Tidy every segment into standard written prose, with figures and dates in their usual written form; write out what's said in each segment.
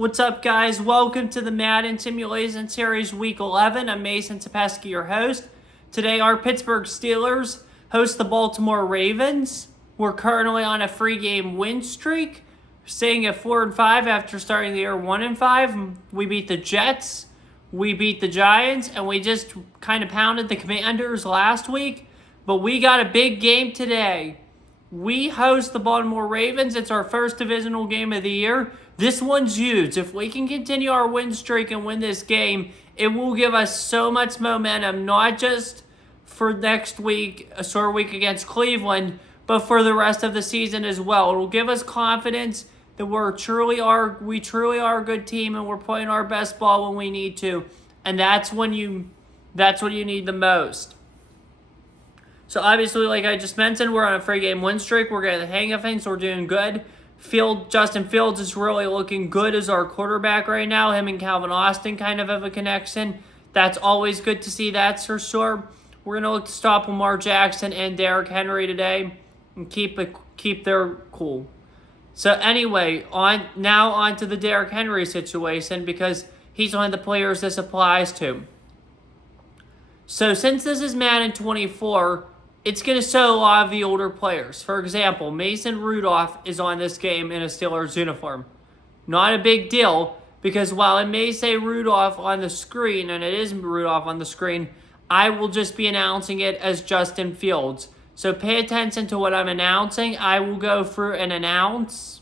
What's up, guys? Welcome to the Madden Simulation Series Week 11. I'm Mason Tepesky, your host. Today, our Pittsburgh Steelers host the Baltimore Ravens. We're currently on a 3-game win streak, staying at 4-5 after starting the year 1-5. We beat the Jets, we beat the Giants, and we just kind of pounded the Commanders last week. But we got a big game today. We host the Baltimore Ravens. It's our first divisional game of the year. This one's huge. If we can continue our win streak and win this game, it will give us so much momentum, not just for next week, a short week against Cleveland, but for the rest of the season as well. It will give us confidence that we truly are a good team and we're playing our best ball when we need to. And that's what you need the most. So obviously, like I just mentioned, we're on a 3-game win streak. We're getting the hang of things. We're doing good. Justin Fields is really looking good as our quarterback right now. Him and Calvin Austin kind of have a connection. That's always good to see, that's for sure. We're going to look to stop Lamar Jackson and Derrick Henry today and keep their cool. So anyway, on to the Derrick Henry situation because he's one of the players this applies to. So since this is Madden 24, it's going to show a lot of the older players. For example, Mason Rudolph is on this game in a Steelers uniform. Not a big deal, because while it may say Rudolph on the screen, and it is Rudolph on the screen, I will just be announcing it as Justin Fields. So pay attention to what I'm announcing. I will go through and announce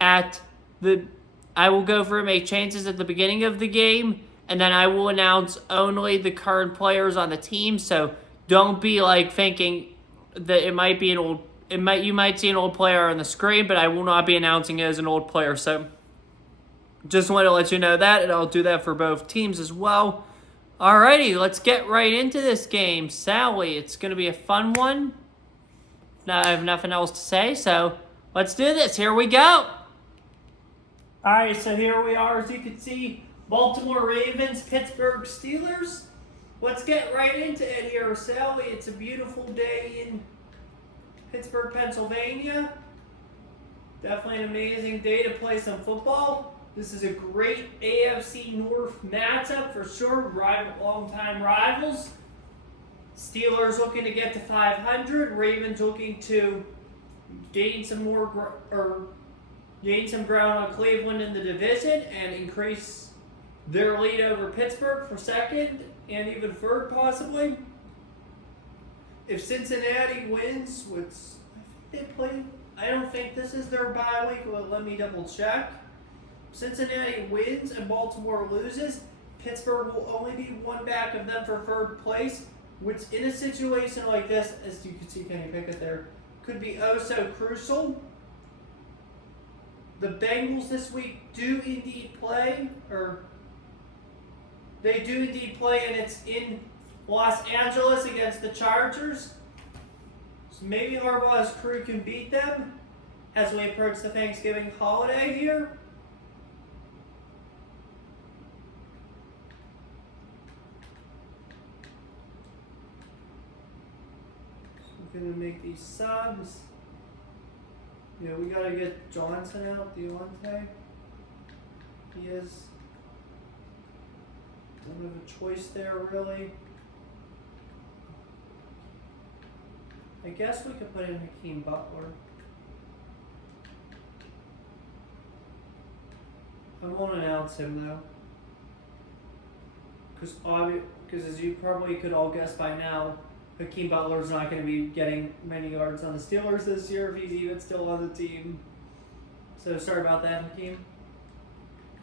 I will go through and make changes at the beginning of the game, and then I will announce only the current players on the team. So don't be like thinking that you might see an old player on the screen, but I will not be announcing it as an old player. So just want to let you know that, and I'll do that for both teams as well. Alrighty, let's get right into this game. Sally, it's going to be a fun one. Now I have nothing else to say, so let's do this. Here we go. Alright, so here we are, as you can see, Baltimore Ravens, Pittsburgh Steelers. Let's get right into it here, Sally. It's a beautiful day in Pittsburgh, Pennsylvania. Definitely an amazing day to play some football. This is a great AFC North matchup for sure. Long-time rivals. Steelers looking to get to 500. Ravens looking to gain some ground on Cleveland in the division and increase their lead over Pittsburgh for second and even third possibly. If Cincinnati wins, which they play, I don't think this is their bye week, but let me double check. Cincinnati wins and Baltimore loses, Pittsburgh will only be one back of them for third place, which in a situation like this, as you can see, Kenny Pickett there, could be oh so crucial. The Bengals this week do indeed play, and it's in Los Angeles against the Chargers. So maybe Harbaugh's crew can beat them as we approach the Thanksgiving holiday here. So we're going to make these subs. Yeah, we got to get Johnson out, Deontay. He is... don't have a choice there, really. I guess we could put in Hakeem Butler. I won't announce him, though. Because as you probably could all guess by now, Hakeem Butler's not going to be getting many yards on the Steelers this year if he's even still on the team. So sorry about that, Hakeem.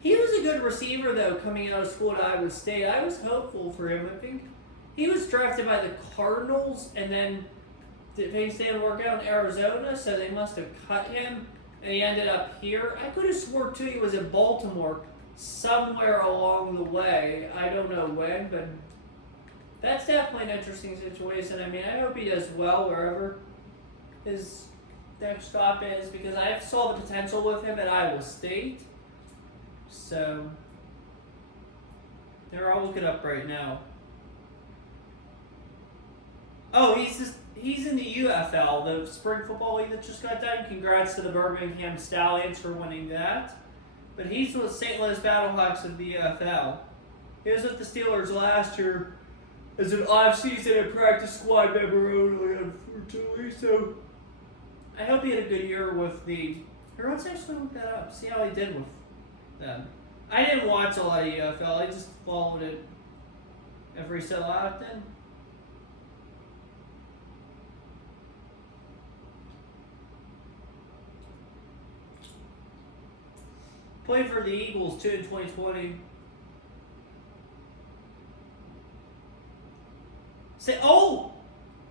He was a good receiver, though, coming out of school at Iowa State. I was hopeful for him. I think he was drafted by the Cardinals, and then things didn't work out in Arizona, so they must have cut him, and he ended up here. I could have swore, too, he was in Baltimore somewhere along the way. I don't know when, but that's definitely an interesting situation. I mean, I hope he does well wherever his next stop is, because I saw the potential with him at Iowa State. So, I'll look it up right now. Oh, he's in the UFL, the Spring Football League that just got done. Congrats to the Birmingham Stallions for winning that. but he's with St. Louis Battlehawks of the VFL. He was with the Steelers last year as an off-season and practice squad member only, unfortunately. So I hope he had a good year with the. Or let's actually look that up. See how he did with them. I didn't watch a lot of UFL. I just followed it every so often. Played for the Eagles too in 2020.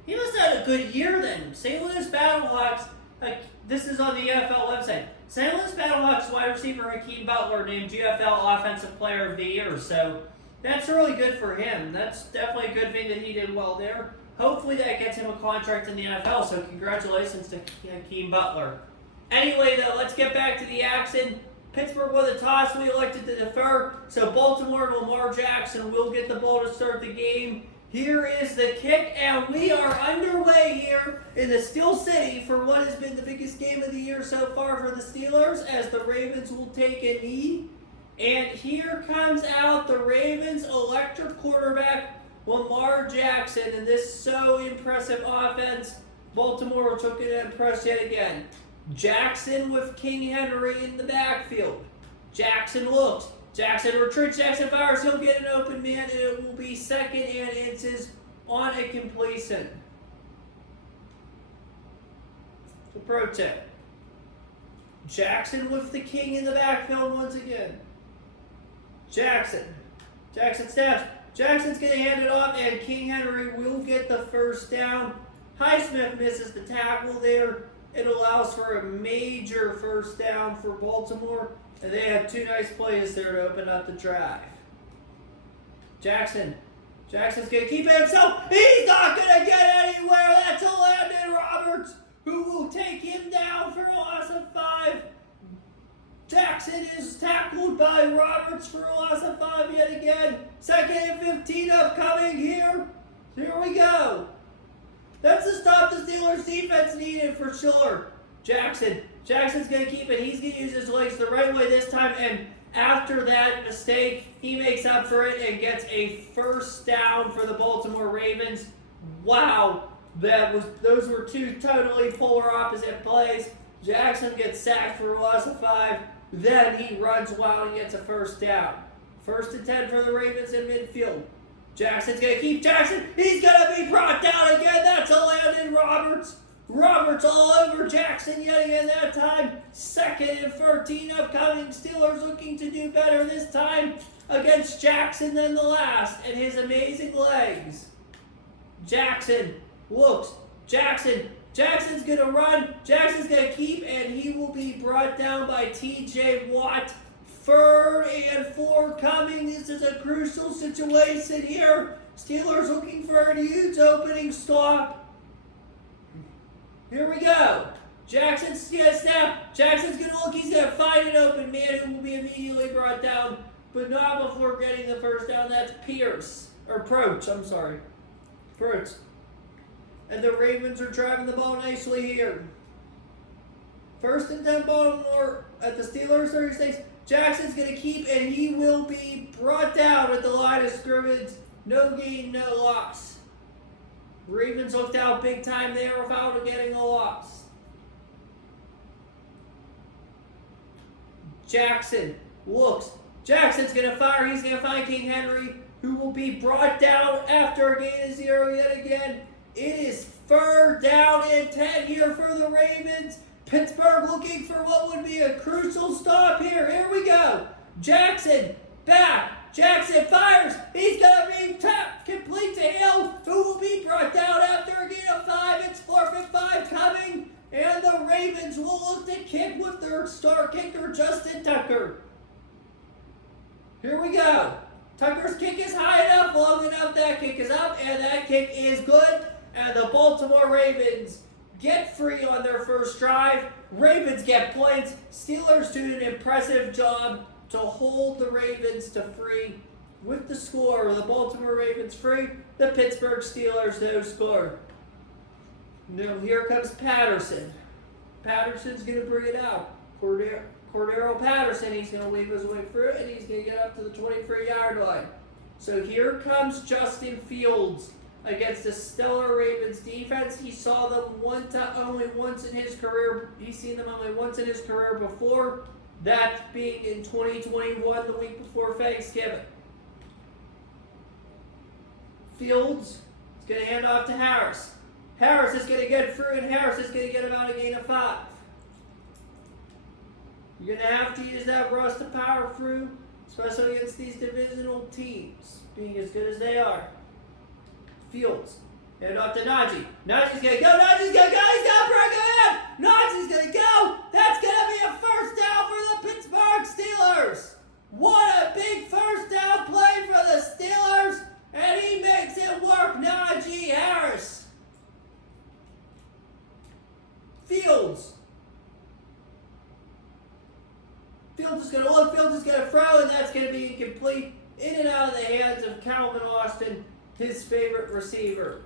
He must have had a good year then. St. Louis Battlehawks. This is on the NFL website. St. Louis Battlehawks wide receiver Hakeem Butler named GFL Offensive Player of the Year. So that's really good for him. That's definitely a good thing that he did well there. Hopefully that gets him a contract in the NFL. So congratulations to Hakeem Butler. Anyway, though, let's get back to the action. Pittsburgh won the toss. We elected to defer. So Baltimore and Lamar Jackson will get the ball to start the game. Here is the kick, and we are underway here in the Steel City for what has been the biggest game of the year so far for the Steelers, as the Ravens will take a knee. And here comes out the Ravens' electric quarterback, Lamar Jackson, and this so impressive offense. Baltimore took it and impressed yet again. Jackson with King Henry in the backfield. Jackson looks. Jackson retreats, Jackson fires, he'll get an open man, and it will be 2nd and inches on a completion. The pro tip. Jackson with the King in the backfield once again. Jackson snaps. Jackson's going to hand it off, and King Henry will get the first down. Highsmith misses the tackle there. It allows for a major first down for Baltimore. And they have 2 nice plays there to open up the drive. Jackson's going to keep it himself. He's not going to get anywhere. That's a Landon Roberts who will take him down for a loss of 5. Jackson is tackled by Roberts for a loss of 5 yet again. 2nd and 15 upcoming here. Here we go. That's the stop the Steelers defense needed for sure. Jackson's going to keep it. He's going to use his legs the right way this time. And after that mistake, he makes up for it and gets a first down for the Baltimore Ravens. Wow. Those were 2 totally polar opposite plays. Jackson gets sacked for a loss of 5. Then he runs wild and gets a first down. 1st and 10 for the Ravens in midfield. Jackson's going to keep Jackson. He's going to be brought down again. That's a Landon Roberts. Roberts all over Jackson yet again that time. 2nd and 13 upcoming. Steelers looking to do better this time against Jackson than the last. And his amazing legs. Jackson looks. Jackson's going to run. Jackson's going to keep. And he will be brought down by TJ Watt. 3rd and 4 coming. This is a crucial situation here. Steelers looking for a huge opening stop. Here we go. Jackson's going to snap. Jackson's going to look. He's going to find an open man who will be immediately brought down, but not before getting the first down. That's Proch. And the Ravens are driving the ball nicely here. 1st and 10 Baltimore at the Steelers 36. Jackson's going to keep, and he will be brought down at the line of scrimmage. No gain, no loss. Ravens looked out big time there without getting a loss. Jackson looks. Jackson's going to fire. He's going to find King Henry, who will be brought down after a gain of 0 yet again. It is 3rd down and 10 here for the Ravens. Pittsburgh looking for what would be a crucial stop here. Here we go. Jackson back. Jackson fires. He's going to be tapped complete to Hill, who will be brought down after a gain of 5. It's 4th and 5 coming. And the Ravens will look to kick with their star kicker, Justin Tucker. Here we go. Tucker's kick is high enough, long enough. That kick is up, and that kick is good. And the Baltimore Ravens get free on their first drive. Ravens get points. Steelers do an impressive job to hold the Ravens to free with the score. The Baltimore Ravens free, the Pittsburgh Steelers no score. Now here comes Patterson. Patterson's going to bring it out for Cordero Patterson, he's going to weave his way through and he's going to get up to the 23-yard line. So here comes Justin Fields against the stellar Ravens defense. He saw them only once in his career. He's seen them only once in his career before, that being in 2021, the week before Thanksgiving. Fields is going to hand off to Harris. Harris is going to get through, and Harris is going to get about a gain of 5. You're going to have to use that rush to power through, especially against these divisional teams, being as good as they are. Fields, hand off to Najee. Najee's going to go, Najee's going to go, he's going to break it in! Najee's going to go! That's going to be a first down for the Pittsburgh Steelers! What a big first down play for the Steelers! And he makes it work, Najee Harris. Fields is going to look, Fields is going to throw, and that's going to be incomplete. In and out of the hands of Calvin Austin, his favorite receiver.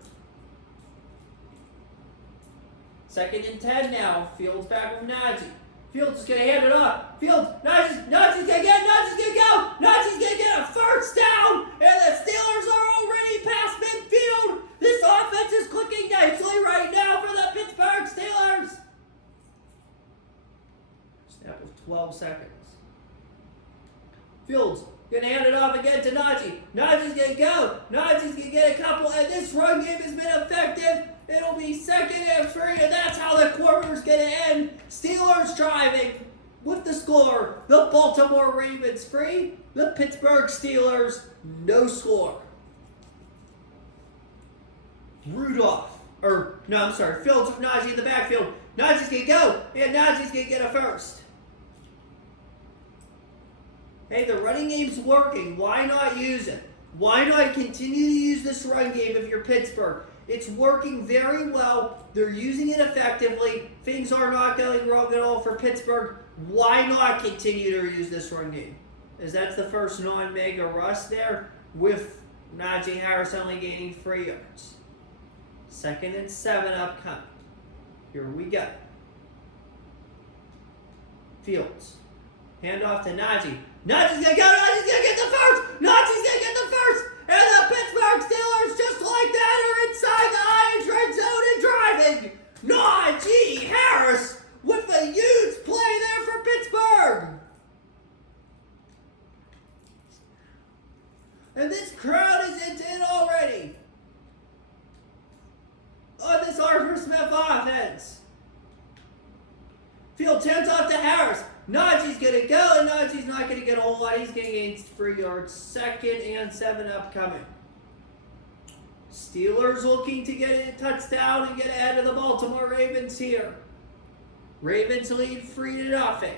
2nd and 10 now. Fields back with Najee. Fields is going to hand it off. Fields, Najee's going to get, Najee's going to go. Najee's going to get a first down, and the Steelers are already past midfield. This offense is clicking nicely right now for the Pittsburgh Steelers. Snap with 12 seconds. Fields going to hand it off again to Najee. Najee's going to go. Najee's going to get a couple, and this run game has been effective. It'll be 2nd and 3, and that's how the quarter's going to end. Steelers driving with the score. The Baltimore Ravens 3, the Pittsburgh Steelers no score. Fields with Najee in the backfield. Najee's going to go, and Najee's going to get a first. Hey, the running game's working. Why not use it? Why not continue to use this run game if you're Pittsburgh? It's working very well. They're using it effectively. Things are not going wrong at all for Pittsburgh. Why not continue to use this run game? As that's the first non-mega rush there, with Najee Harris only gaining 3 yards. 2nd and 7 upcoming. Here we go. Fields. Hand off to Najee. Najee's going to go. Najee's going to get the first. Najee's going to get the first. And the Pittsburgh Steelers, just like that, are inside the Lions red zone and driving. Najee Harris with a huge play there for Pittsburgh. And this crowd is into it already. On this Arthur Smith offense. Fields hands off to Harris. Najee's going to go, and Najee's not going to get a whole lot. He's going to gain 3 yards. 2nd and 7 upcoming. Steelers looking to get a touchdown and get ahead of the Baltimore Ravens here. Ravens lead 3-0.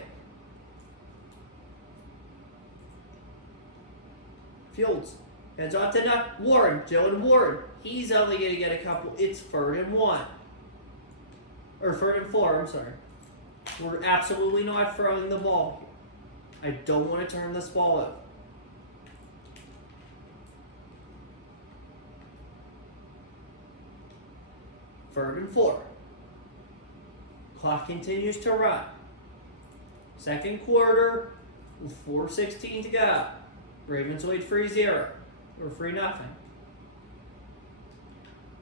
Fields heads off to Warren. Jalen Warren. He's only going to get a couple. It's 3rd and 1. Or 3rd and 4, I'm sorry. We're absolutely not throwing the ball here. I don't want to turn this ball over. Third and 4. Clock continues to run. 2nd quarter, with 4:16 to go. Ravens lead 3-0. Or 3-0.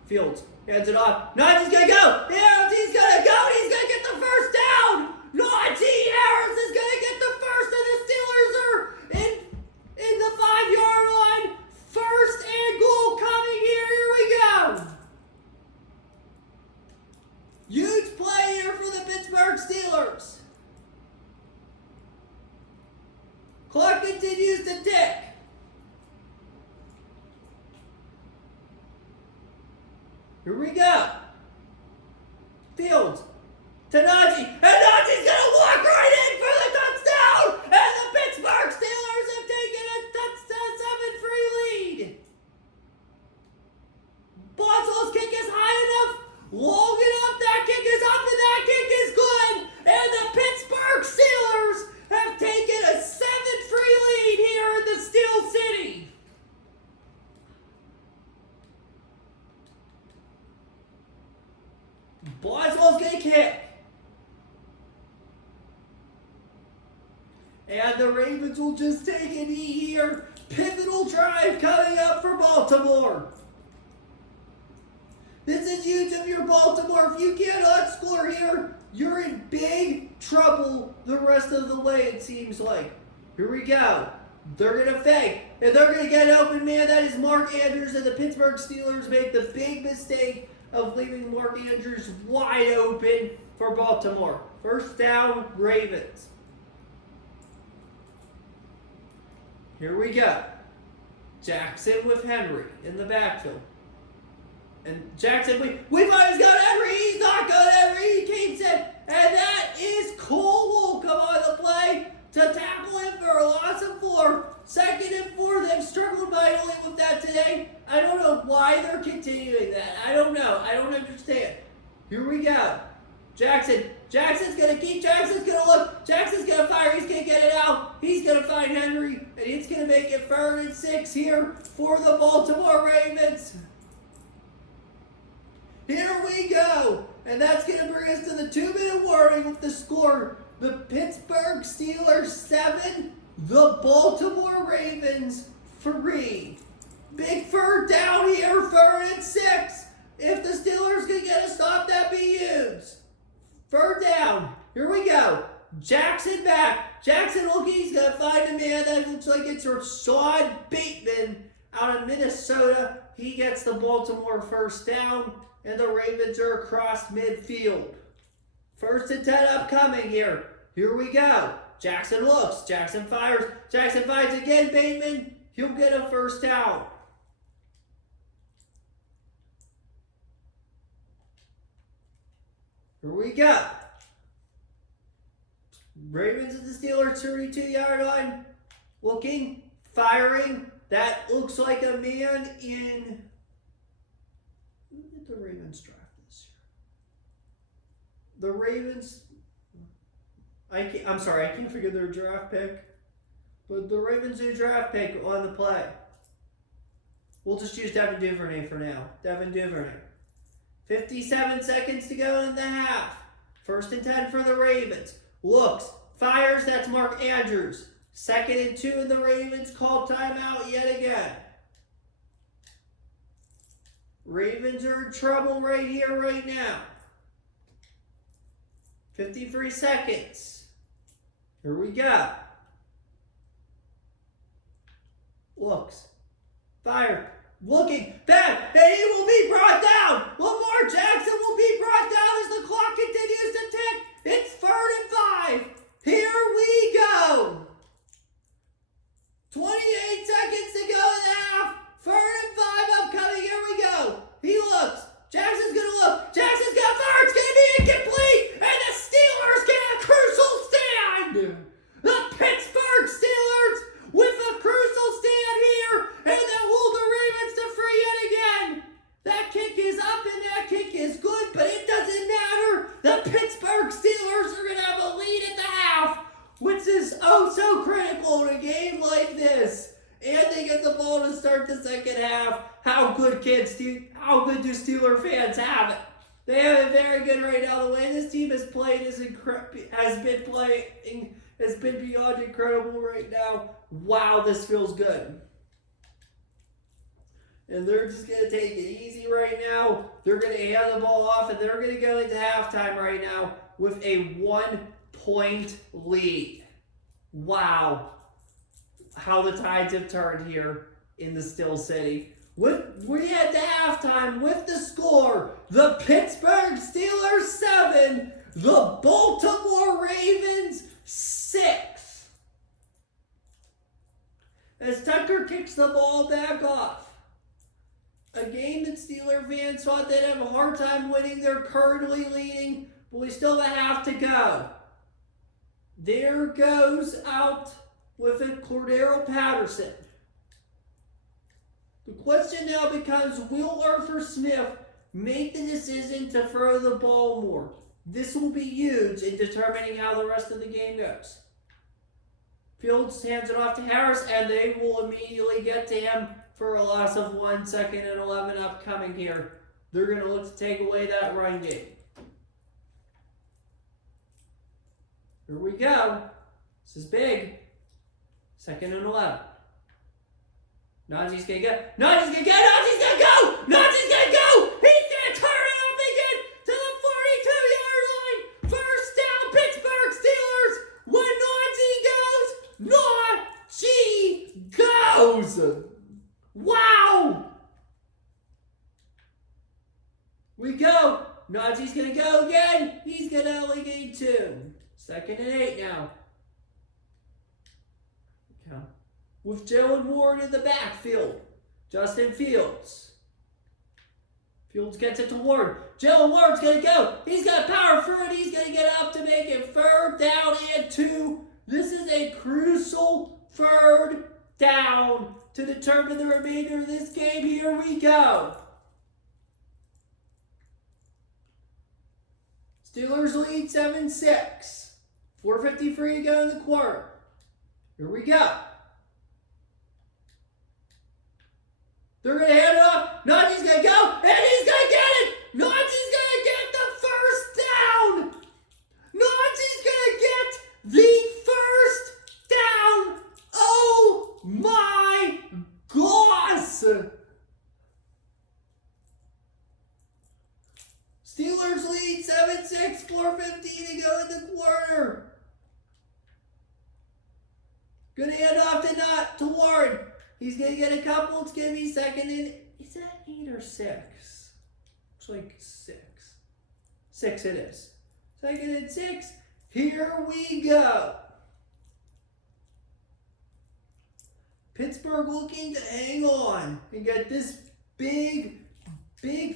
Fields hands it off. Najee's going to go. He's going to go, and he's going to get the first down. Najee Harris is going to get the first, and the Steelers are in the 5-yard line. 1st and goal coming here. Here we go. Huge play here for the Pittsburgh Steelers. Clock continues to tick. Here we go. Fields to Najee, and Najee's going to walk right in for the touchdown, and the Pittsburgh Steelers have taken a touchdown 7-3 lead. Boswell's kick is high enough, long enough, that kick is up, and that kick is good, and the Pittsburgh Steelers have taken a 7-3 lead here in the Steel City. And the Ravens will just take a knee here. Pivotal drive coming up for Baltimore. This is huge if you're Baltimore. If you cannot score here, you're in big trouble the rest of the way, it seems like. Here we go. They're going to fake, and they're going to get open, man. That is Mark Andrews, and the Pittsburgh Steelers make the big mistake of leaving Mark Andrews wide open for Baltimore. First down, Ravens. Here we go. Jackson with Henry in the backfield. And Jackson, we might have got Henry. He's not got Henry. He keeps it. And that is Cole will come on the play to tackle him for a loss of 4. 2nd and 4. They've struggled mightily with that today. I don't know why they're continuing that. I don't know. I don't understand. Here we go. Jackson's going to keep. Jackson's going to look. Jackson's going to fire. He's going to get it out. He's going to find Henry. And he's going to make it 3rd and 6 here for the Baltimore Ravens. Here we go. And that's going to bring us to the 2-minute warning with the score. The Pittsburgh Steelers 7, the Baltimore Ravens 3. Big 3rd down here, 3rd and 6. If the Steelers can get a stop, that be used. 3rd down. Here we go. Jackson back. Jackson looking. He's going to find a man that looks like it's Rashad Bateman out of Minnesota. He gets the Baltimore 1st down, and the Ravens are across midfield. 1st and 10 upcoming here. Here we go. Jackson looks. Jackson fires. Jackson finds again. Bateman. He'll get a 1st down. Here we go. Ravens at the Steelers 32-yard line. Looking. Firing. That looks like a man in... Who did the Ravens draft this year? The Ravens... I'm sorry, I can't figure their draft pick. But the Ravens do draft pick on the play. We'll just use Devin Duvernay for now. Devin Duvernay. 57 seconds to go in the half. 1st and 10 for the Ravens. Looks. Fires. That's Mark Andrews. 2nd and 2 in the Ravens. Call timeout yet again. Ravens are in trouble right here, right now. 53 seconds. Here we go. Looks. Fired. Looking. Back. And he will be brought down. Lamar Jackson will be brought down as the clock continues to tick. It's 3rd and 5. Here we go. 28 seconds to go in the half. 3rd and 5 upcoming. Here we go. He looks. Jackson's going to look. Jackson's going to fire. It's going to be incomplete. And the Steelers get a crucial stand. The Pittsburgh Steelers with a crucial stand here. And then will the Ravens to free yet again. That kick is up and that kick is good. But it doesn't matter. The Pittsburgh Steelers are going to have a lead at the half, which is oh so critical in a game like this. And they get the ball to start the 2nd half. How good do Steeler fans have it? They have it very good right now. The way this team has played has been beyond incredible right now. Wow, this feels good. And they're just going to take it easy right now. They're going to hand the ball off, and they're going to go into halftime right now with a 1-point lead. Wow. How the tides have turned here in the Steel City. We head to halftime with the score. The Pittsburgh Steelers 7, the Baltimore Ravens 6. As Tucker kicks the ball back off. A game that Steeler fans thought they'd have a hard time winning. They're currently leading, but we still have a half to go. There goes out with it Cordero Patterson. The question now becomes, will Arthur Smith make the decision to throw the ball more? This will be huge in determining how the rest of the game goes. Fields hands it off to Harris, and they will immediately get to him for a loss of 1, 2nd and 11 upcoming here. They're going to look to take away that run game. Here we go. This is big. 2nd and 11. Najee's gonna go. Najee's gonna go. Najee's gonna go. Najee's gonna go. He's gonna turn it up again to the 42-yard line. First down, Pittsburgh Steelers. When Najee goes. Wow. We go. Najee's gonna go again. He's gonna only gain 2. 2nd and 8 now. Okay. With Jalen Ward in the backfield. Justin Fields. Fields gets it to Ward. Jalen Ward's going to go. He's got power through it. He's going to get up to make it 3rd down and 2. This is a crucial 3rd down to determine the remainder of this game. Here we go. Steelers lead 7-6. 4:53 to go in the quarter. Here we go. They're going to hand it off. Najee's going to go, and he's going to get it. Najee's going to get the 1st down. Najee's going to get the 1st down. Oh, my gosh. Steelers lead 7-6, 4:15 to go in the quarter. Gonna hand off to Ward. He's gonna get a couple. It's gonna be 2nd and, is that 8 or 6? Looks like 6. 6 it is. 2nd and 6. Here we go. Pittsburgh looking to hang on and get this big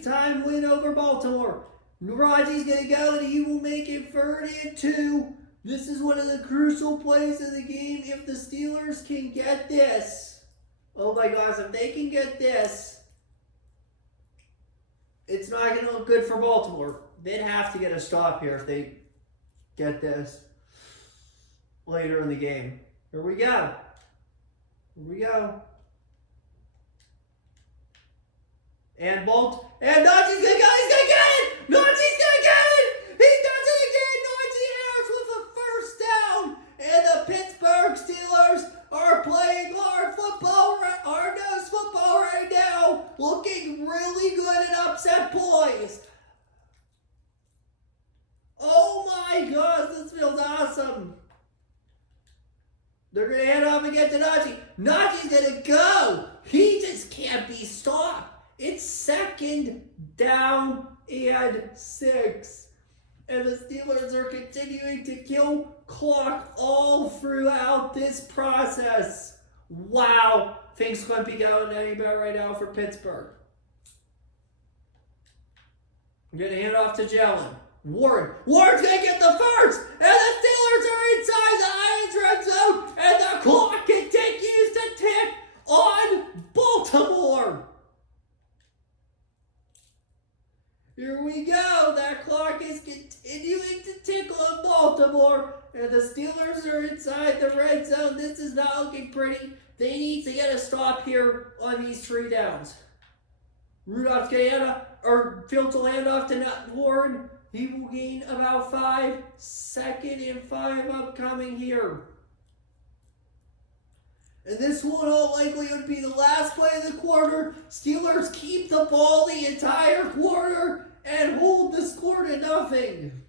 time win over Baltimore. Najee's gonna go and he will make it 3rd and 2. This is one of the crucial plays of the game. If the Steelers can get this, oh my gosh, if they can get this, it's not going to look good for Baltimore. They'd have to get a stop here if they get this later in the game. Here we go. Here we go. And Najee's going to go. He's going to get it. Najee's going to get it. He does it again. Najee Harris with a 1st down. And the Pittsburgh Steelers are playing hard football, hard-nosed football right now. Looking really good and upset boys. Oh my gosh, this feels awesome. They're going to hand off again to Najee. Najee's going to go. He just can't be stopped. It's 2nd down and 6. And the Steelers are continuing to kill clock all throughout this process. Wow. Things couldn't be going any better right now for Pittsburgh. I'm going to hand it off to Jalen. Ward's going to get the 1st. And the Steelers are inside the Lions red zone. And the clock continues to tick on Baltimore. Here we go. That clock is continuing to tick on Baltimore. And the Steelers are inside the red zone. This is not looking pretty. They need to get a stop here on these 3 downs. Fields will hand off to Ward. He will gain about 5. 2nd and 5 upcoming here. And this will in all likelihood be the last play of the quarter. Steelers keep the ball the entire quarter and hold the score to nothing.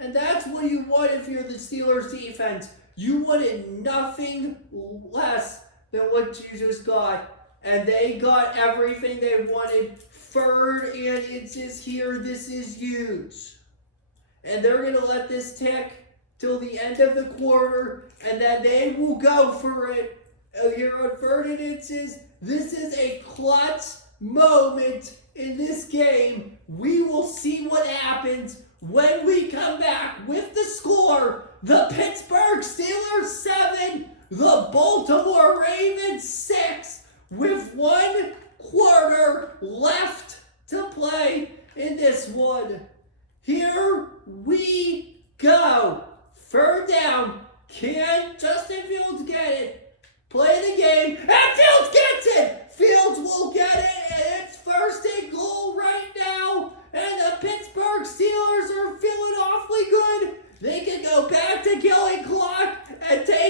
And that's what you want if you're the Steelers defense. You wanted nothing less than what you just got. And they got everything they wanted. 3rd and inches here. This is huge. And they're going to let this tick till the end of the quarter, and then they will go for it here on 3rd and inches. This is a clutch moment in this game. We will see what happens when we come back with the score. The Pittsburgh Steelers 7, the Baltimore Ravens 6, with 1 quarter left to play in this one. Here we go. 3rd down. Can Justin Fields get it? Play the game. And Fields gets it. Fields will get it. And it's 1st and goal right now. And the Pittsburgh Steelers are feeling awfully good. They can go back to killing clock and take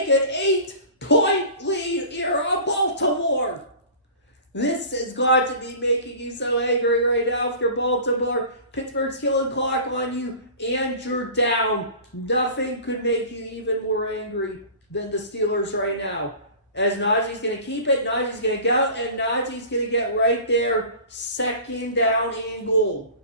making you so angry right now if you're Baltimore. Pittsburgh's killing clock on you, and you're down. Nothing could make you even more angry than the Steelers right now. As Najee's going to keep it, Najee's going to go, and Najee's going to get right there. Second down and goal.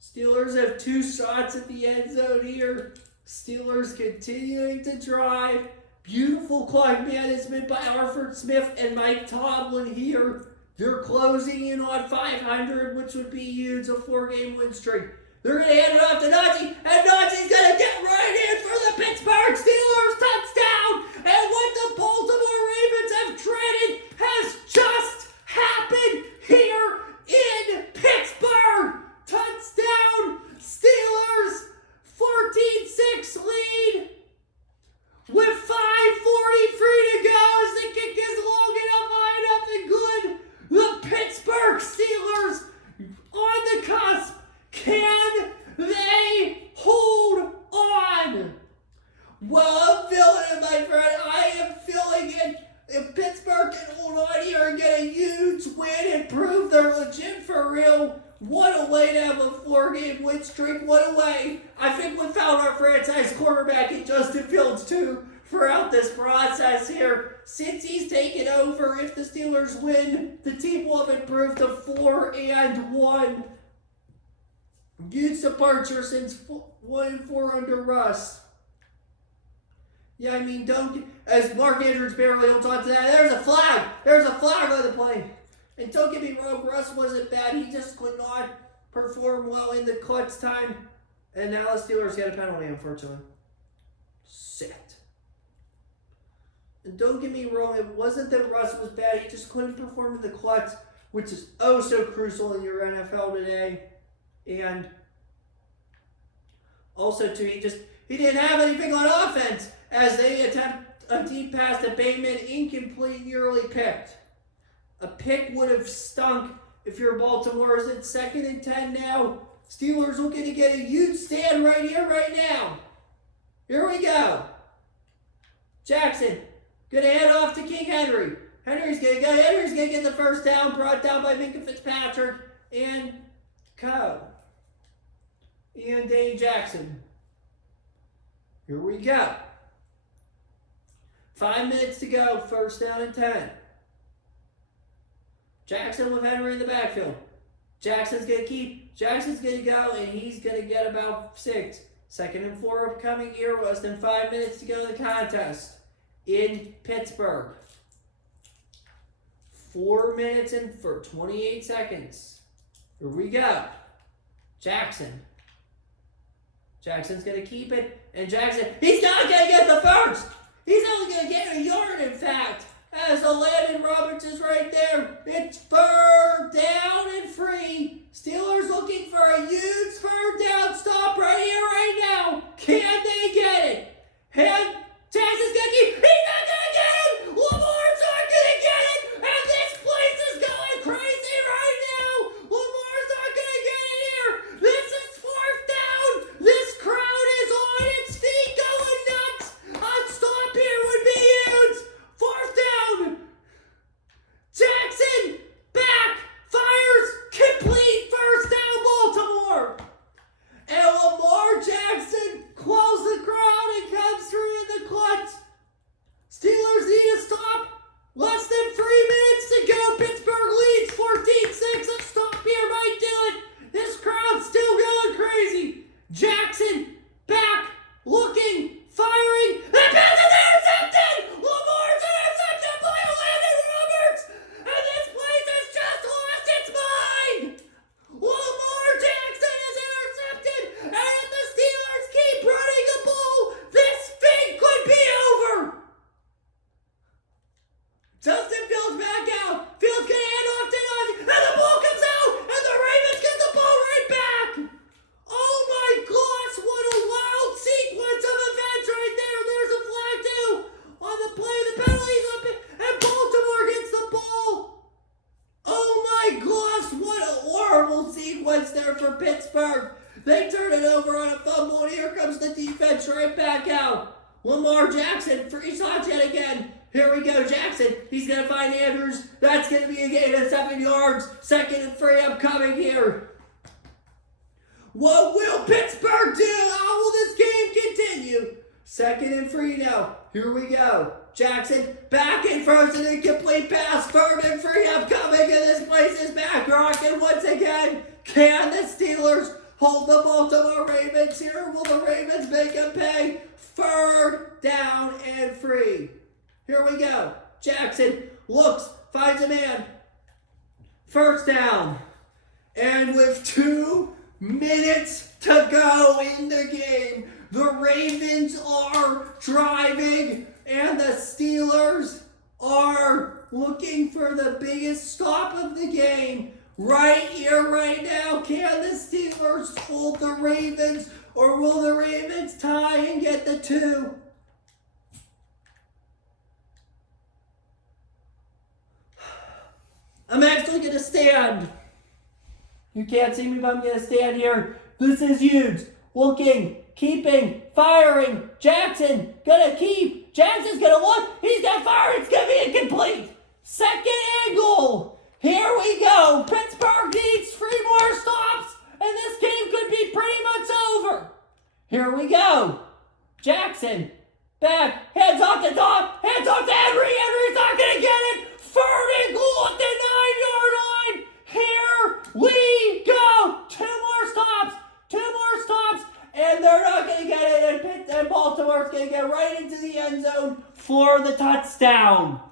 Steelers have 2 shots at the end zone here. Steelers continuing to drive. Beautiful clock management by Arthur Smith and Mike Tomlin here. They're closing in on 500, which would be huge, a 4-game win streak. They're going to hand it off to Najee, and Najee's going to get right in for the Pittsburgh Steelers touchdown. And what the Baltimore Ravens have dreaded has just happened here in Pittsburgh. Touchdown, Steelers, 14-6 lead with 5:43 to go as the kick is long enough, high enough, and good. The Pittsburgh Steelers on the cusp. Can they hold on? Well, I'm feeling it, my friend. I am feeling it. If Pittsburgh can hold on here and get a huge win and prove they're legit for real, what a way to have a 4-game win streak. What a way. I think we found our franchise quarterback in Justin Fields, too, throughout this process here. Since he's taken over, if the Steelers win, the team will have improved to 4-1. Huge departure since 1-4 under Russ. Yeah, I mean, as Mark Andrews barely holds on to that, there's a flag. There's a flag on the play. And don't get me wrong, Russ wasn't bad. He just could not perform well in the clutch time. And now the Steelers get a penalty, unfortunately. Shit. And don't get me wrong, it wasn't that Russ was bad. He just couldn't perform in the clutch, which is oh so crucial in your NFL today. And also, too, he didn't have anything on offense as they attempt a deep pass to Bateman, incomplete, nearly picked. A pick would have stunk if you're Baltimore. Is it 2nd and 10 now? Steelers looking to get a huge stand right here, right now. Here we go. Jackson, going to hand off to King Henry. Henry's going to go. Henry's going to get the first down, brought down by Minka Fitzpatrick and Co. And Dane Jackson. Here we go. 5 minutes to go, 1st down and 10. Jackson with Henry in the backfield. Jackson's going to keep. Jackson's going to go, and he's going to get about 6. 2nd and 4 upcoming here. Less than 5 minutes to go in the contest in Pittsburgh. 4 minutes and for 28 seconds. Here we go. Jackson. Jackson's going to keep it. And Jackson, he's not going to get the first. He's only going to get a yard, in fact. As the Landon Roberts is right there. It's 3rd down and 3. Steelers looking for a huge 3rd down stop right here, right now. Can they get it? And Jackson's going to keep. He's not going to get it. Lamar's not going to get it. And this place is going crazy right now. Lamar's not going to get it here. This is 4th down. This crowd is on its feet going nuts. A stop here would be huge. 4th down. Jackson back. Fires. Complete. 1st down Baltimore. And Lamar Jackson calls the crowd and comes through in the clutch. Steelers need a stop. Less than 3 minutes to go. Pittsburgh leads 14-6. A stop here might do it. This crowd's still going crazy. Jackson back, looking, firing. That pass is intercepted. Lamar's intercepted by Landon Roberts. And this place has just lost its mind. Lamar Jackson is intercepted. And if the Steelers keep running the ball, this thing could be over. Justin Fields back out. Fields going to hand off to Najee. And the ball comes out. And the Ravens get the ball right back. Oh my gosh, what a wild sequence of events right there. There's a flag too. On the play, the penalty's up and Baltimore gets the ball. Oh my gosh, what a horrible sequence there for Pittsburgh. They turn it over on a fumble and here comes the defense right back out. Lamar Jackson, free shots yet again. Here we go, Jackson. He's going to find Andrews. That's going to be a gain of 7 yards. 2nd and 3 upcoming here. What will Pittsburgh do? How will this game continue? 2nd and 3 now. Here we go. Jackson back in first, an incomplete pass. 3rd and 3 upcoming, and this place is back rocking once again. Can the Steelers hold the Baltimore Ravens here? Will the Ravens make them pay? 3rd down and 3. Here we go. Jackson looks, finds a man. 1st down. And with 2 minutes to go in the game, the Ravens are driving and the Steelers are looking for the biggest stop of the game. Right here, right now, can the Steelers hold the Ravens, or will the Ravens tie and get the 2? I'm actually going to stand. You can't see me, but I'm going to stand here. This is huge. Looking, keeping, firing. Jackson, going to keep. Jackson's going to look. He's going to fire. It's going to be incomplete. 2nd and goal. Here we go. Pittsburgh needs 3 more stops, and this game could be pretty much over. Here we go. Jackson, back. Hands off the top. Hands off to Henry. Henry's not going to get it. 3rd and goal at the 9-yard line. Here we go. 2 more stops. 2 more stops. And they're not going to get it. And Baltimore's going to get right into the end zone for the touchdown.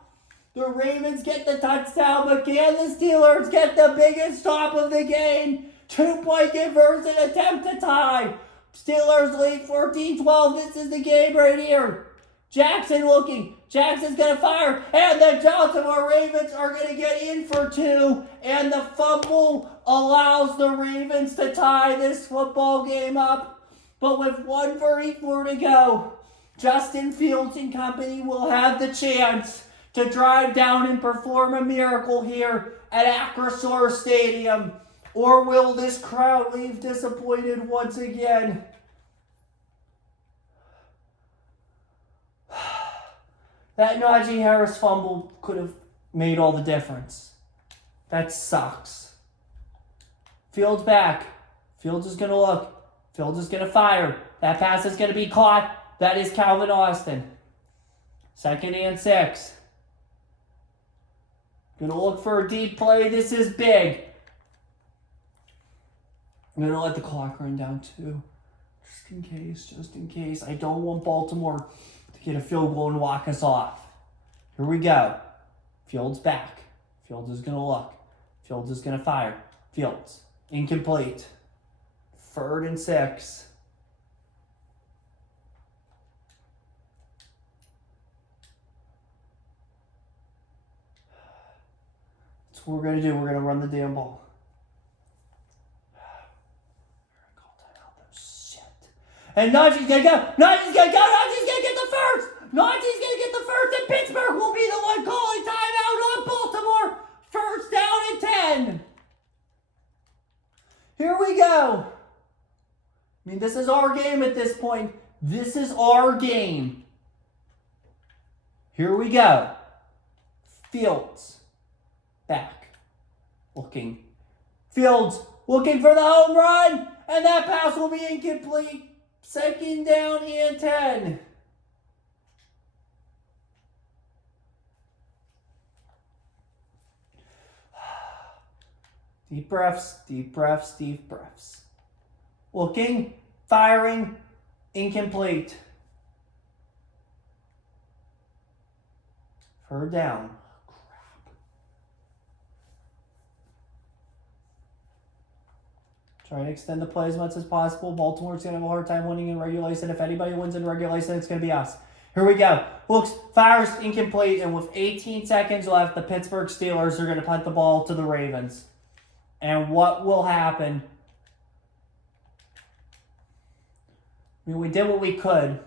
The Ravens get the touchdown, but can the Steelers get the biggest stop of the game? 2-point conversion attempt to tie. Steelers lead 14-12. This is the game right here. Jackson looking. Jackson's going to fire. And the Baltimore Ravens are going to get in for 2. And the fumble allows the Ravens to tie this football game up. But with 1:34 to go, Justin Fields and company will have the chance to drive down and perform a miracle here at Acrisure Stadium. Or will this crowd leave disappointed once again? That Najee Harris fumble could have made all the difference. That sucks. Fields back. Fields is going to look. Fields is going to fire. That pass is going to be caught. That is Calvin Austin. 2nd and 6. Going to look for a deep play. This is big. I'm going to let the clock run down too. Just in case. I don't want Baltimore to get a field goal and walk us off. Here we go. Fields back. Fields is going to look. Fields is going to fire. Fields. Incomplete. 3rd and 6. That's what we're going to do. We're going to run the damn ball. And Najee's going to go. Najee's going to go. Najee's going to get the first. Najee's going to get the first. And Pittsburgh will be the one calling timeout on Baltimore. 1st down and 10. Here we go. I mean, this is our game at this point. This is our game. Here we go. Fields. Back. Looking. Fields looking for the home run. And that pass will be incomplete. 2nd down and 10. Deep breaths, deep breaths, deep breaths. Looking, firing, incomplete. 3rd down. Try to extend the play as much as possible. Baltimore's going to have a hard time winning in regulation. If anybody wins in regulation, it's going to be us. Here we go. Looks, fires, incomplete. And with 18 seconds left, the Pittsburgh Steelers are going to punt the ball to the Ravens. And what will happen? I mean, we did what we could.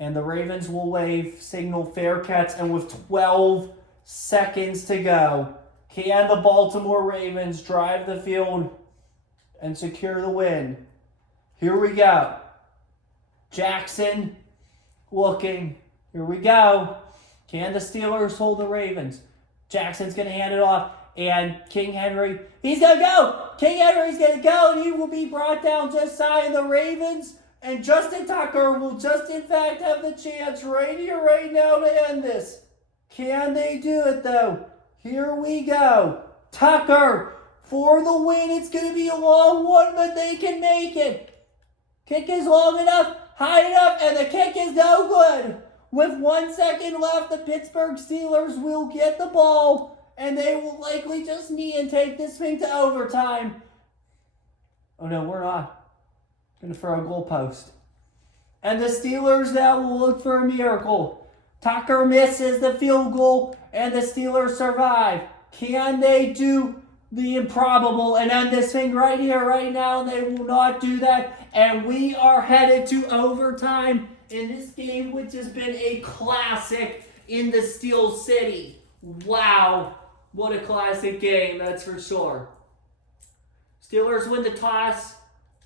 And the Ravens will wave, signal fair catch. And with 12 seconds to go, can the Baltimore Ravens drive the field and secure the win? Here we go. Jackson looking. Here we go. Can the Steelers hold the Ravens? Jackson's going to hand it off. And King Henry, he's going to go. King Henry's going to go, and he will be brought down just shy of the Ravens. And Justin Tucker will just, in fact, have the chance right here, right now to end this. Can they do it, though? Here we go. Tucker for the win. It's going to be a long one, but they can make it. Kick is long enough, high enough, and the kick is no good. With 1 second left, the Pittsburgh Steelers will get the ball, and they will likely just knee and take this thing to overtime. Oh, no, we're not. Going to throw a goalpost. And the Steelers now will look for a miracle. Tucker misses the field goal, and the Steelers survive. Can they do the improbable and end this thing right here, right now? They will not do that. And we are headed to overtime in this game, which has been a classic in the Steel City. Wow, what a classic game, that's for sure. Steelers win the toss.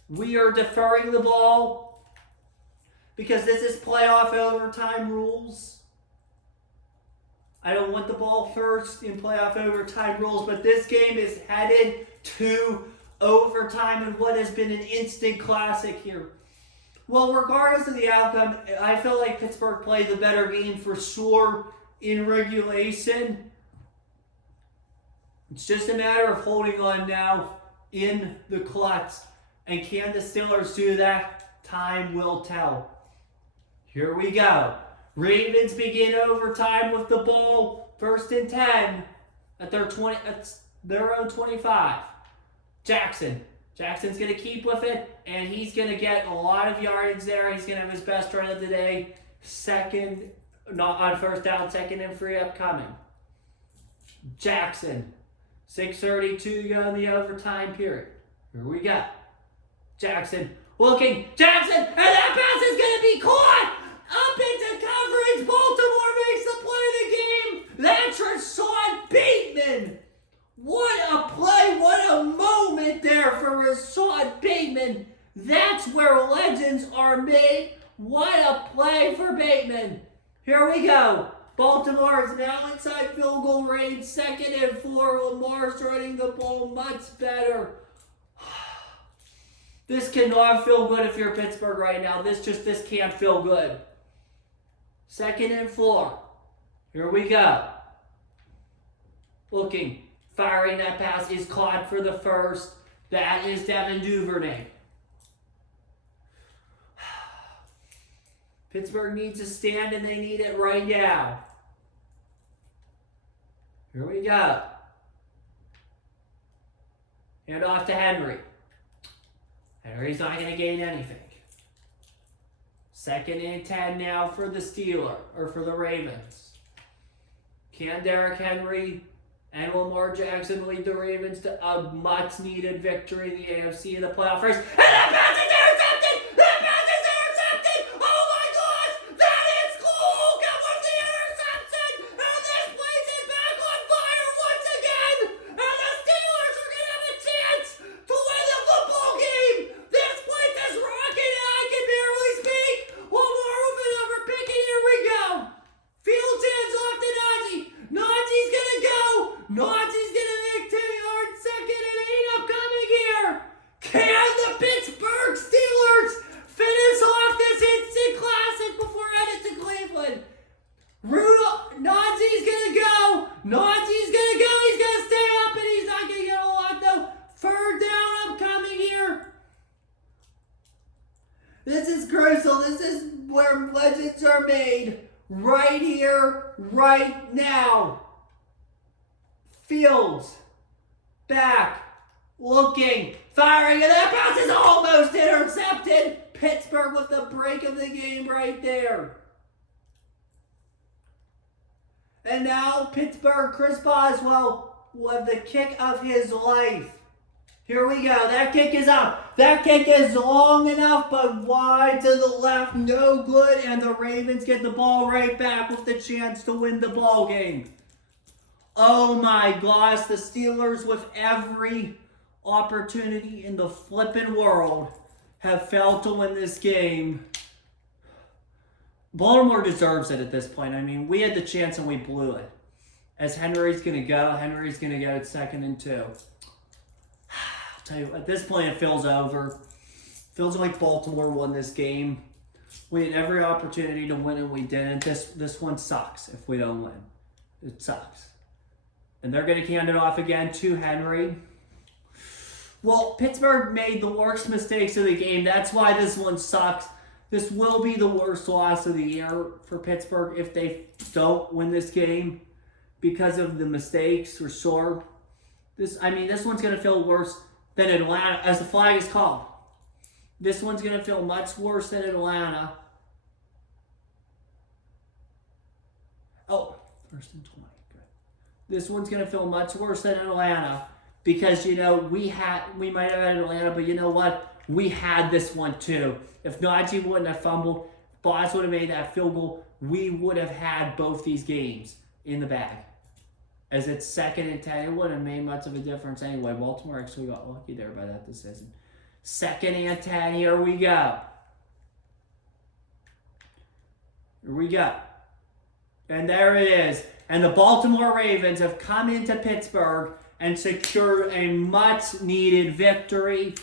We are deferring the ball because this is playoff overtime rules. I don't want the ball first in playoff overtime rules, but this game is headed to overtime in what has been an instant classic here. Well, regardless of the outcome, I feel like Pittsburgh played the better game for sure in regulation. It's just a matter of holding on now in the clutch. And can the Steelers do that? Time will tell. Here we go. Ravens begin overtime with the ball. 1st and 10 at their own 25. Jackson's going to keep with it, and he's going to get a lot of yardage there. He's going to have his best run of the day. Not on 1st down, 2nd and 3 upcoming. Jackson, 6:32 to go in the overtime period. Here we go. Jackson looking. Jackson, and that pass is going to be caught up into coverage. Baltimore makes the play of the game. That's Rashad Bateman. What a play, what a moment there for Rashad Bateman. That's where legends are made. What a play for Bateman. Here we go. Baltimore is now inside field goal range. 2nd and 4. Lamar's running the ball much better. This cannot feel good if you're Pittsburgh right now. This can't feel good. 2nd and 4. Here we go. Looking. Firing that pass is caught for the first. That is Devin Duvernay. Pittsburgh needs a stand, and they need it right now. Here we go. Hand off to Henry. Henry's not going to gain anything. 2nd and 10 now for the Ravens. Can Derrick Henry and Lamar Jackson lead the Ravens to a much-needed victory in the AFC in the playoff race? And that pass is intercepted! That pass is intercepted! Oh my gosh! That is Cole with the interception! And this place is back on fire once again! And the Steelers are going to have a chance to win the football game! This place is rocking and I can barely speak! Lamar with another pick, and here we go! Fields hands off to Najee! Najee's going to go! Najee's going to make 2 yards, 2nd and 8 upcoming here. Can the Pittsburgh Steelers finish off this instant classic before headed to Cleveland? Najee's going to go. Najee's going to go. He's going to stay up, and he's not going to get a lot, though. 3rd down upcoming here. This is crucial. This is where legends are made. Right here, right now. Fields, back, looking, firing, and that pass is almost intercepted. Pittsburgh with the break of the game right there. And now Pittsburgh, Chris Boswell will have the kick of his life. Here we go. That kick is up. That kick is long enough, but wide to the left. No good, and the Ravens get the ball right back with the chance to win the ball game. Oh my gosh, the Steelers with every opportunity in the flippin' world have failed to win this game. Baltimore deserves it at this point. I mean, we had the chance and we blew it. As Henry's going to go at 2nd and 2. I'll tell you, at this point, it feels over. Feels like Baltimore won this game. We had every opportunity to win and we didn't. This one sucks if we don't win. It sucks. And they're going to hand it off again to Henry. Well, Pittsburgh made the worst mistakes of the game. That's why this one sucks. This will be the worst loss of the year for Pittsburgh if they don't win this game because of the mistakes, for sure. This one's going to feel worse than Atlanta, as the flag is called. This one's going to feel much worse than Atlanta. Oh, 1st and 20. Good. This one's going to feel much worse than Atlanta because, we might have had Atlanta, but you know what? We had this one too. If Najee wouldn't have fumbled, Boss would have made that field goal, we would have had both these games in the bag. As it's 2nd and 10, it wouldn't have made much of a difference anyway. Baltimore actually got lucky there by that decision. 2nd and 10, here we go. Here we go. And there it is. And the Baltimore Ravens have come into Pittsburgh and secured a much-needed victory.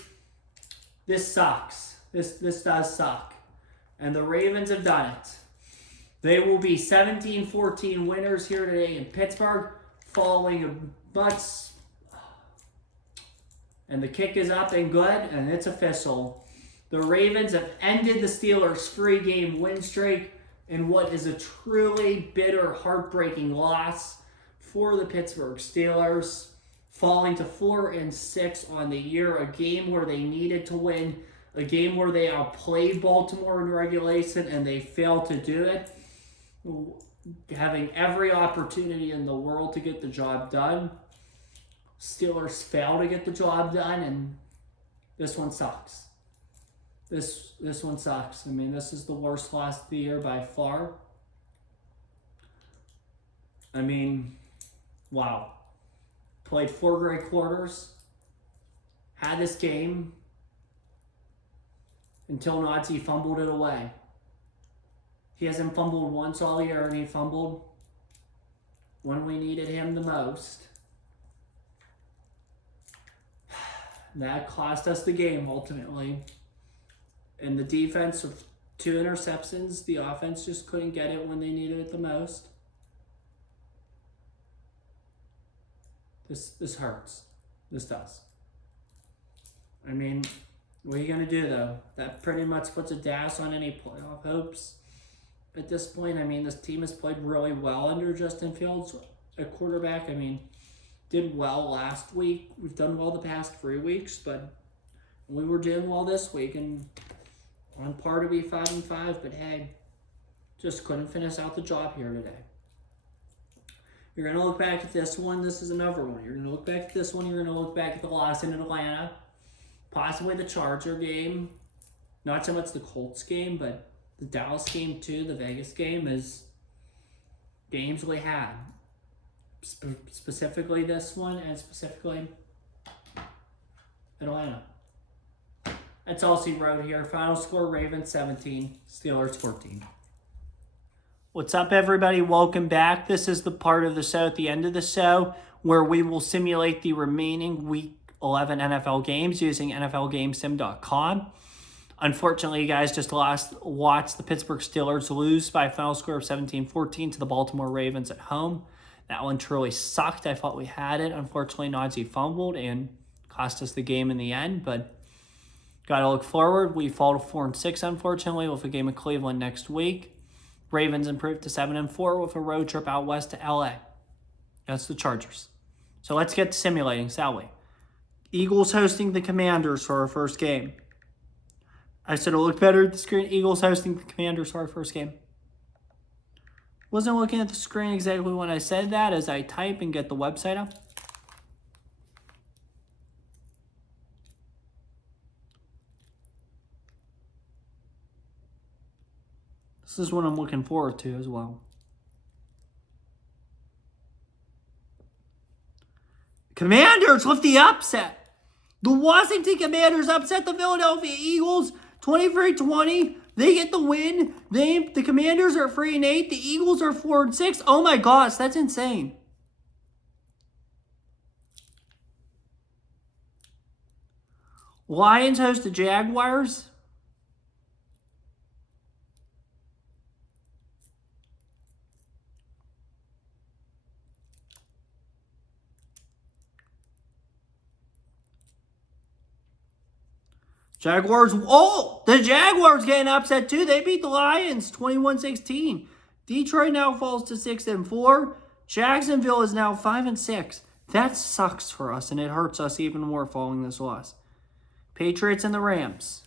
This sucks. This does suck. And the Ravens have done it. They will be 17-14 winners here today in Pittsburgh, following a much... And the kick is up and good, and it's official. The Ravens have ended the Steelers' 3-game win streak in what is a truly bitter, heartbreaking loss for the Pittsburgh Steelers, falling to 4-6 on the year, a game where they needed to win, a game where they outplayed Baltimore in regulation, and they failed to do it, having every opportunity in the world to get the job done. Steelers fail to get the job done, and this one sucks. This one sucks. I mean, this is the worst loss of the year by far. I mean, wow. Played 4 great quarters. Had this game until Najee fumbled it away. He hasn't fumbled once all year, and he fumbled when we needed him the most. That cost us the game, ultimately. And the defense with 2 interceptions, the offense just couldn't get it when they needed it the most. This hurts. This does. I mean, what are you going to do, though? That pretty much puts a dash on any playoff hopes. At this point, I mean, this team has played really well under Justin Fields at quarterback. I mean, did well last week. We've done well the past 3 weeks, but we were doing well this week and on par to be 5-5, but hey, just couldn't finish out the job here today. You're going to look back at this one. This is another one. You're going to look back at this one. You're going to look back at the loss in Atlanta, possibly the Charger game, not so much the Colts game, but the Dallas game too, the Vegas game, is games we had. Specifically this one, and specifically Atlanta. That's all she wrote here. Final score, Ravens 17, Steelers 14. What's up, everybody? Welcome back. This is the part of the show at the end of the show where we will simulate the remaining Week 11 NFL games using NFLGameSim.com. Unfortunately, you guys just watched the Pittsburgh Steelers lose by a final score of 17-14 to the Baltimore Ravens at home. That one truly sucked. I thought we had it. Unfortunately, Najee fumbled and cost us the game in the end, but got to look forward. We fall to 4-6, unfortunately, with a game of Cleveland next week. Ravens improved to 7-4 with a road trip out west to LA. That's the Chargers. So let's get to simulating, shall we? Eagles hosting the Commanders for our first game. I said it looked better at the screen. Eagles hosting the Commanders for our first game. Wasn't looking at the screen exactly when I said that as I type and get the website up. This is what I'm looking forward to as well. Commanders with the upset. The Washington Commanders upset the Philadelphia Eagles 23-20. They get the win. The Commanders are 3-8. The Eagles are 4-6. Oh my gosh, that's insane. Lions host the Jaguars. The Jaguars getting upset too. They beat the Lions 21-16. Detroit now falls to 6-4. Jacksonville is now 5-6. That sucks for us, and it hurts us even more following this loss. Patriots and the Rams.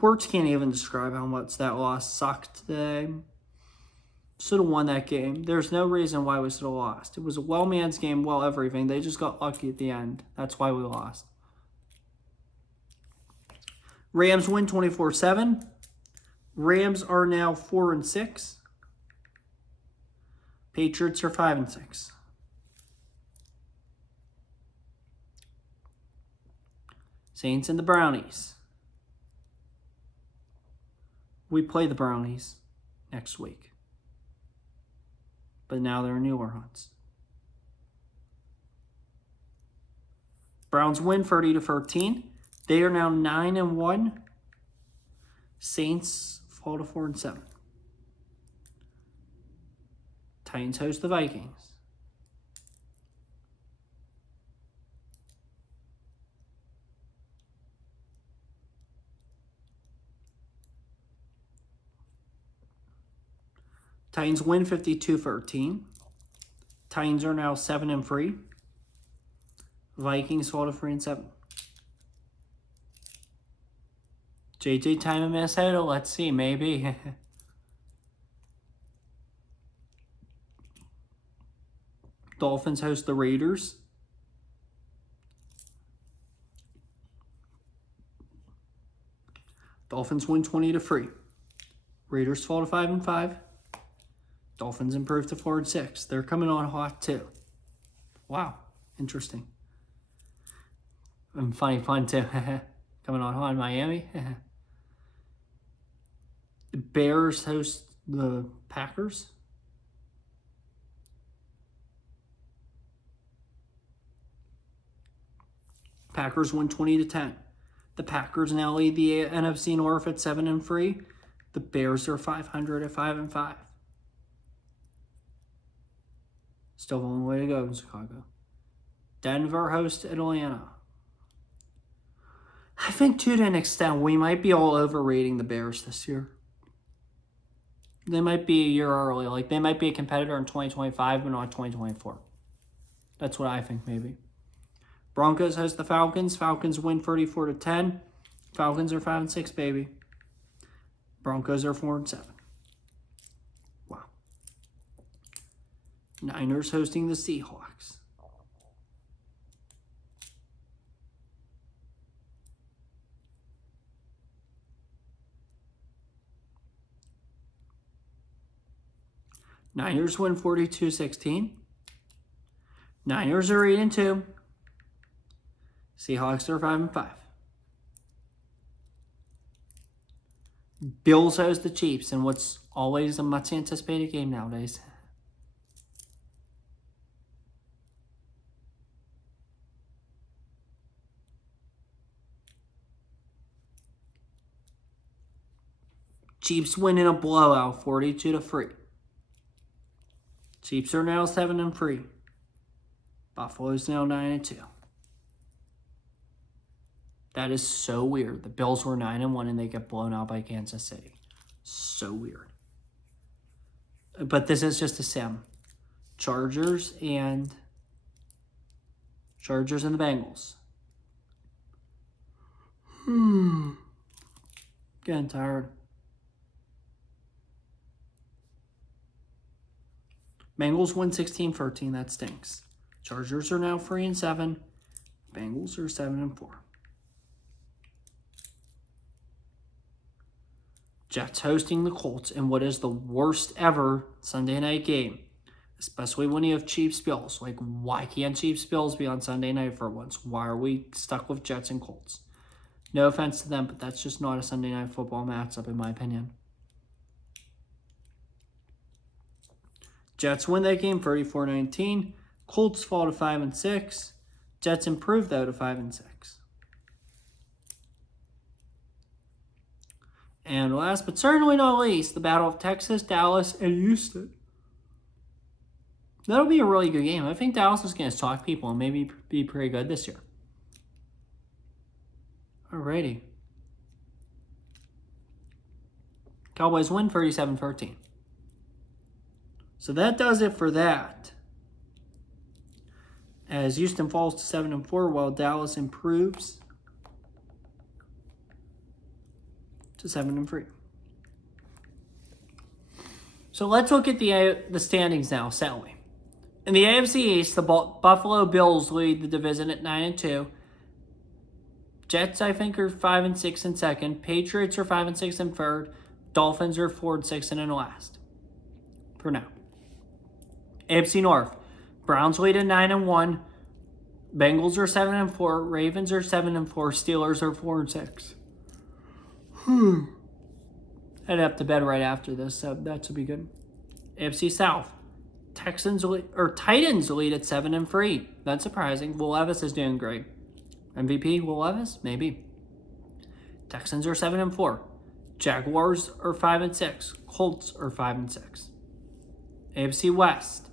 Words can't even describe how much that loss sucked today. Should have won that game. There's no reason why we should have lost. It was a well-managed game, well everything. They just got lucky at the end. That's why we lost. Rams win 24-7. Rams are now 4-6. Patriots are 5-6. Saints and the Brownies. We play the Brownies next week. But now they're in New Orleans. Browns win 30-13. They are now 9-1. Saints fall to 4-7. Titans host the Vikings. Titans win 52-13. Titans are now 7-3. Vikings fall to 3-7. JJ time in Minnesota. Let's see, maybe. Dolphins host the Raiders. Dolphins win 20-3. Raiders fall to 5-5. Dolphins improve to 4-6. They're coming on hot too. Wow, interesting. And funny fun too. Coming on hot in Miami. The Bears host the Packers. Packers win 20-10. The Packers now lead the NFC North at 7-3. The Bears are 500 at 5-5. Still a long way to go in Chicago. Denver hosts Atlanta. I think to an extent we might be all overrating the Bears this year. They might be a year early. Like they might be a competitor in 2025, but not 2024. That's what I think maybe. Broncos host the Falcons. Falcons win 34-10. Falcons are 5-6, baby. Broncos are 4-7. Wow. Niners hosting the Seahawks. Niners win 42-16. Niners are 8-2. Seahawks are 5-5. Bills host the Chiefs in what's always a much anticipated game nowadays. Chiefs win in a blowout 42-3. Chiefs are now 7-3. Buffalo's now 9-2. That is so weird. The Bills were 9-1 and they get blown out by Kansas City. So weird. But this is just a sim. Chargers and the Bengals. Getting tired. Bengals win 16-13. That stinks. Chargers are now 3-7. Bengals are 7-4. Jets hosting the Colts in what is the worst ever Sunday night game. Especially when you have Chiefs Bills. Like, why can't Chiefs Bills be on Sunday night for once? Why are we stuck with Jets and Colts? No offense to them, but that's just not a Sunday Night Football matchup in my opinion. Jets win that game 34-19. Colts fall to 5-6. Jets improve though to 5-6. And last but certainly not least, the Battle of Texas, Dallas, and Houston. That'll be a really good game. I think Dallas is going to shock people and maybe be pretty good this year. Alrighty. Cowboys win 37-13. So that does it for that. As Houston falls to 7-4 while Dallas improves to 7-3. So let's look at the standings now, shall we? In the AFC East, the Buffalo Bills lead the division at 9-2. Jets, I think, are 5-6 in second. Patriots are 5-6 in third. Dolphins are 4-6 in last. For now. AFC North. Browns lead at 9-1. Bengals are 7-4. Ravens are 7-4. Steelers are 4-6. I'd have to bed right after this, so that should be good. AFC South. Titans lead at 7-3. That's surprising. Will Levis is doing great. MVP Will Levis? Maybe. Texans are 7-4. Jaguars are 5-6. Colts are 5-6. AFC West.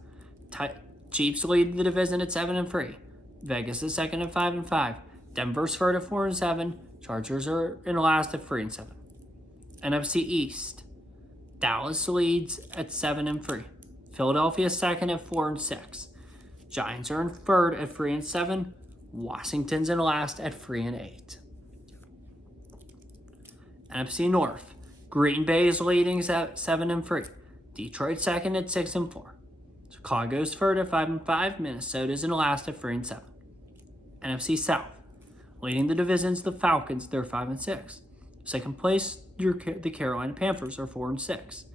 Chiefs lead the division at 7-3. Vegas is second at 5-5. Denver's third at 4-7. Chargers are in last at 3-7. NFC East. Dallas leads at 7-3. Philadelphia second at 4-6. Giants are in third at 3-7. Washington's in last at 3-8. NFC North. Green Bay is leading at 7-3. Detroit second at 6-4. Chicago's third at 5-5. Minnesota's in last at 3-7. NFC South. Leading the divisions, the Falcons, they're 5-6. Second place, the Carolina Panthers are 4-6.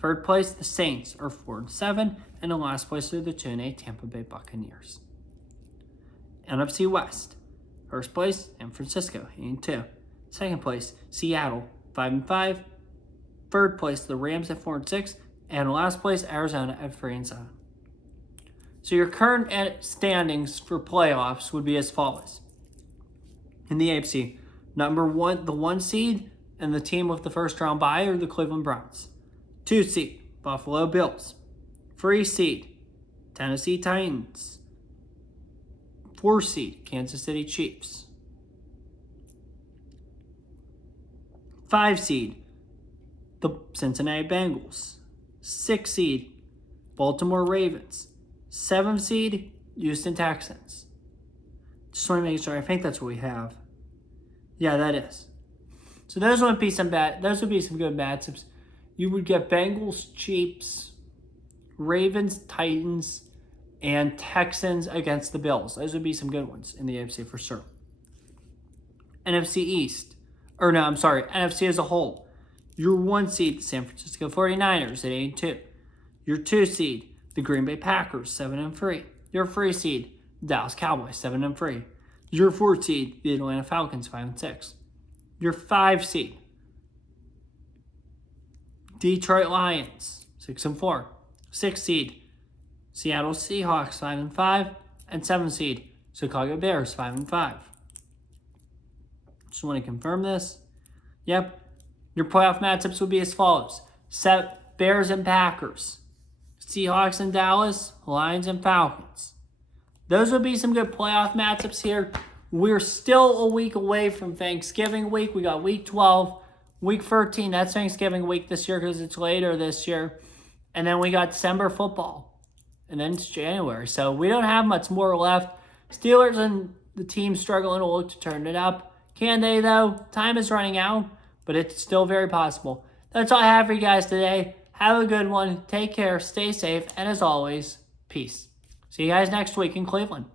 Third place, the Saints are 4-7. And in last place are the 2-8 Tampa Bay Buccaneers. NFC West. First place, San Francisco, 8-2. Second place, Seattle, 5-5. Third place, the Rams at 4-6. And last place, Arizona at 3-7. So your current standings for playoffs would be as follows. In the AFC, number one, the 1 seed and the team with the first round bye are the Cleveland Browns. 2 seed, Buffalo Bills. 3 seed, Tennessee Titans. 4 seed, Kansas City Chiefs. 5 seed, the Cincinnati Bengals. 6 seed, Baltimore Ravens. 7 seed, Houston Texans. Just want to make sure. I think that's what we have. Yeah, that is. So those would be some good matchups. You would get Bengals, Chiefs, Ravens, Titans, and Texans against the Bills. Those would be some good ones in the AFC for sure. NFC East. NFC as a whole. Your 1 seed, the San Francisco 49ers at 8-2. Your 2 seed, the Green Bay Packers, 7-3. Your 3 seed, Dallas Cowboys, 7-3. Your 4 seed, the Atlanta Falcons, 5-6. Your 5 seed, Detroit Lions, 6-4. 6 seed, Seattle Seahawks, 5-5. And 7 seed, Chicago Bears, 5-5. Just want to confirm this. Yep. Your playoff matchups would be as follows. Bears and Packers. Seahawks and Dallas. Lions and Falcons. Those would be some good playoff matchups here. We're still a week away from Thanksgiving week. We got week 12. Week 13, that's Thanksgiving week this year because it's later this year. And then we got December football. And then it's January. So we don't have much more left. Steelers and the team struggling to look to turn it up. Can they, though? Time is running out, but it's still very possible. That's all I have for you guys today. Have a good one. Take care. Stay safe. And as always, peace. See you guys next week in Cleveland.